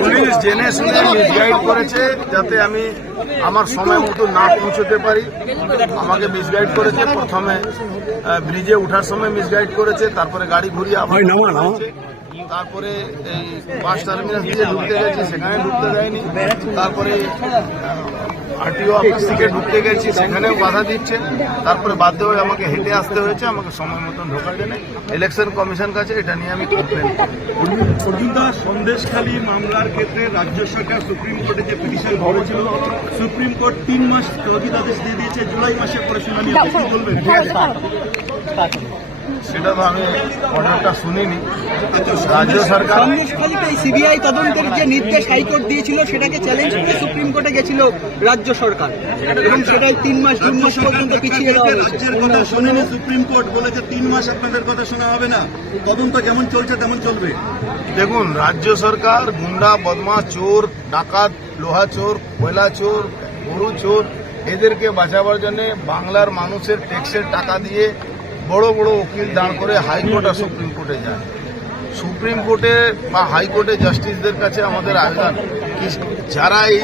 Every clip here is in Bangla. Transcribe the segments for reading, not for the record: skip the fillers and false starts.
পুলিশ জেনে শুনে মিসগাইড করেছে যাতে আমি আমার সময় মতো না পৌঁছতে পারি। আমাকে মিসগাইড করেছে, প্রথমে ব্রিজে ওঠার সময় মিসগাইড করেছে, তারপরে গাড়ি ঘুরিয়ে তারপরে এই বাস টার্মিনাল দিয়ে ঢুকতে গেছি, সেখানে ঢুকতে দেয়নি। তারপরে আরটিও অফিস থেকে ঢুকতে গেছি, সেখানেও বাধা দিচ্ছে। তারপরে বাধ্য হয়ে আমাকে হেঁটে আসতে হয়েছে, আমাকে সময় মতন ঢোকার জন্য। ইলেকশন কমিশন কাছে এটা নিয়ে আমি কমপ্লেন করি। অর্জুনদা, সন্দেশখালী মামলার ক্ষেত্রে রাজ্য সরকার সুপ্রিম কোর্টে যে পিটিশন করেছিল, সুপ্রিম কোর্ট 3 মাস স্থগিতাদেশ দিয়ে দিয়েছে, জুলাই মাসে পরে শুনানি হবে, কি বলবেন? সেটা তো আমি অর্ডারটা শুনিনি। রাজ্য সরকার সন্দেশখালীতে সিবিআই তদন্তের যে নির্দেশ হাইকোর্ট দিয়েছিল সেটাকে চ্যালেঞ্জ করে সুপ্রিম কোর্টে গেছিল রাজ্য সরকার, এবং সেটাই 3 মাস পর্যন্ত পিছিয়ে দেওয়া হয়েছে। রাজ্যের কথা শোনেনি সুপ্রিম কোর্ট, বলেছে 3 মাস আপনাদের কথা শোনা হবে না, তদন্ত যেমন চলছে তেমন চলবে। দেখুন, রাজ্য সরকার গুন্ডা, বদমাশ, চোর, ডাকাত, লোহা চোর, কয়লা চোর, গরু চোর, এদেরকে বাঁচাবার জন্য বাংলার মানুষের ট্যাক্সের টাকা দিয়ে বড় বড় উকিল দাঁড় করে হাইকোর্ট আর সুপ্রিম কোর্টে যায়। সুপ্রিম কোর্টে বা হাইকোর্টে জাস্টিসদের কাছে আমাদের আবেদন, যারা এই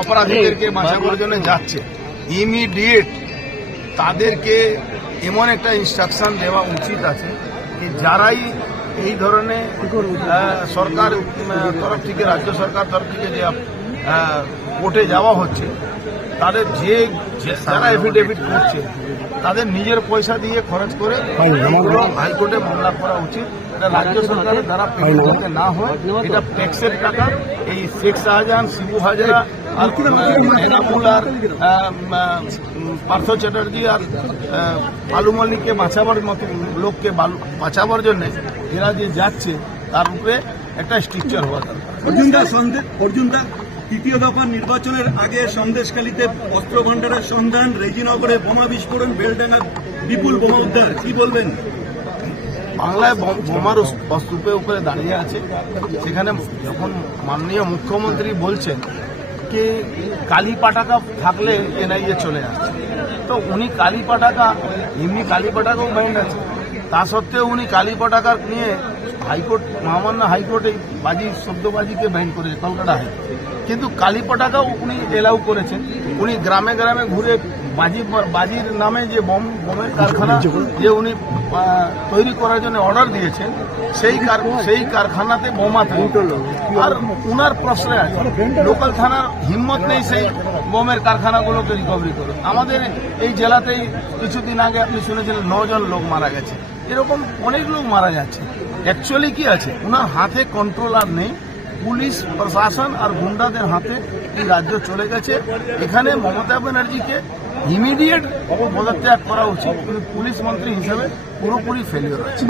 অপরাধীদেরকে বাঁচাবার জন্য যাচ্ছে, ইমিডিয়েট তাদেরকে এমন একটা ইনস্ট্রাকশন দেওয়া উচিত আছে যে যারাই এই ধরনের সরকার তরফ থেকে, রাজ্য সরকার তরফ থেকে যে কোর্টে যাওয়া হচ্ছে, তাদের যারা এফিডেভিট করছে তাদের নিজের পয়সা দিয়ে খরচ করে হাইকোর্টে মামলা করা উচিত। এটা রাজ্য সরকারের দ্বারা পেমেন্ট না হয়, এটা ট্যাক্সের টাকা। এই শেখ শাহজাহান, শিবু হাজরা আর এনামুল আর পার্থ চ্যাটার্জি আর বালু মল্লিককে বাঁচাবার মতো লোককে বাঁচাবার জন্য এরা যে যাচ্ছে তার উপরে একটা স্ট্রাকচার হওয়া দরকার। অর্জুনদা, তৃতীয় দফা নির্বাচনের আগে সন্দেশখালীতে অস্ত্র ভান্ডারের সন্ধান, রেজিনগরে বোমা বিস্ফোরণ, বেলডাঙ্গা বিপুল বোমা উদ্ধার, কি বলবেন? বাংলায় বোমার স্তূপের উপরে দাঁড়িয়ে আছে, সেখানে যখন মাননীয় মুখ্যমন্ত্রী বলছেন কি কালী পাটাকা থাকলে এনআইএ চলে আসছে, তো উনি কালী পাটাকা, এমনি কালী পাটাকাও ব্যান্ড আছে, তা সত্ত্বেও উনি কালী পাটাকা নিয়ে হাইকোর্ট, মহামান্য হাইকোর্টে শব্দবাজিকে ব্যান করেছে, কলকাতা হাইকোর্ট। কিন্তু কালী পটাকাও উনি এলাউ করেছেন। উনি গ্রামে গ্রামে ঘুরে বাজির নামে যে বোমের কারখানা যে উনি তৈরি করার জন্য অর্ডার দিয়েছেন, সেই কারখানাতে বোমা তৈরি। আর উনার প্রশ্রয় আছে, লোকাল থানার হিম্মত নেই সেই বোমের কারখানাগুলোকে রিকভারি করে। আমাদের এই জেলাতেই কিছুদিন আগে আপনি শুনেছিলেন 9 জন লোক মারা গেছে, এরকম অনেক লোক মারা যাচ্ছে। অ্যাকচুয়ালি কি আছে, ওনার হাতে কন্ট্রোল আর নেই, পুলিশ প্রশাসন আর গুন্ডাদের হাতে এই রাজ্য চলে গেছে। এখানে মমতা ব্যানার্জিকে ইমিডিয়েট পদত্যাগ করা উচিত, কিন্তু পুলিশ মন্ত্রী হিসেবে পুরোপুরি ফেলিওর আছে।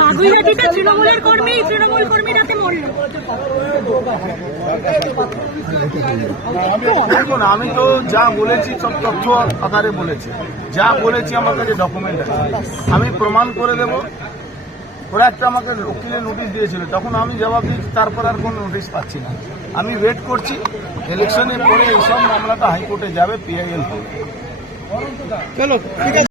দেখুন, আমি তো যা বলেছি সব তথ্য আকারে বলেছি, যা বলেছি আমার কাছে ডকুমেন্ট আছে, আমি প্রমাণ করে দেব। ওরা একটা আমাকে উকিলের নোটিশ দিয়েছিল, তখন আমি জবাব দিয়েছি, তারপর আর কোনো নোটিশ পাচ্ছি না। আমি ওয়েট করছি, ইলেকশনের পরে এইসব মামলাটা হাইকোর্টে যাবে, PIL হবে। চলো, ঠিক আছে।